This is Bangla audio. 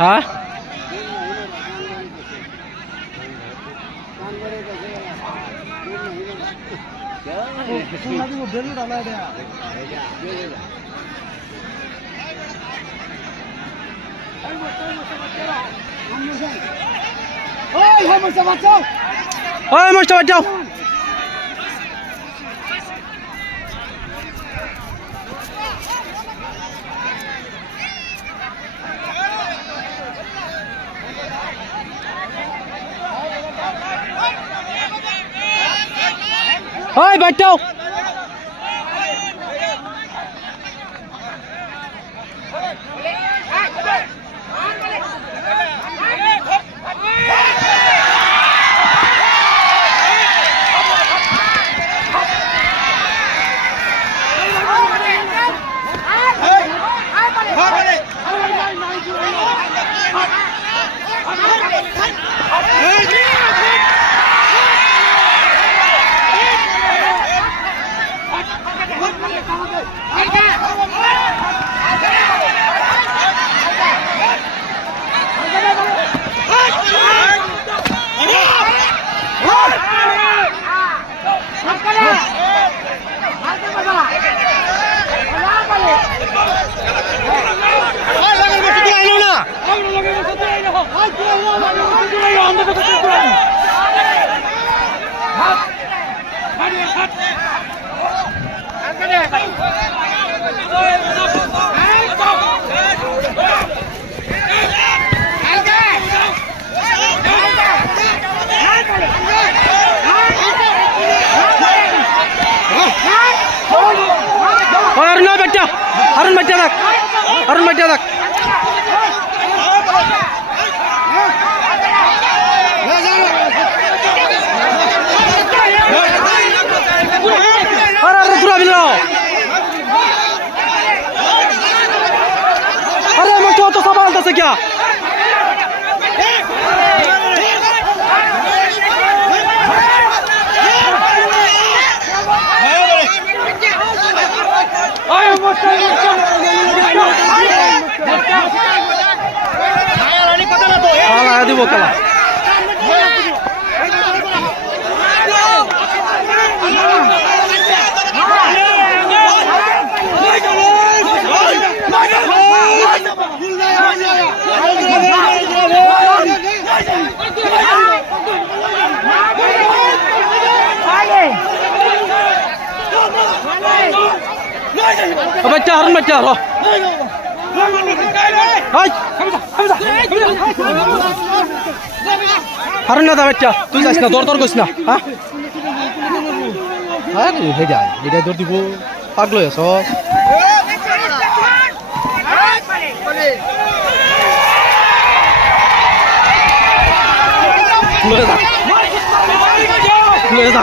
হ্যাঁ ওই মাস্টার বাঁচাও ওই বাঁচাও Harun baca dak. Harun pura bilo. Harun mau coba sama anda saja. Kalah di bawah kalah. Baca Harun baca loh. Hai. Harun nada baca. Tu যাস না দর কইছ না হ্যাঁ আরে হেডা এটা দর দিব পাগল হইছস লয়ে যা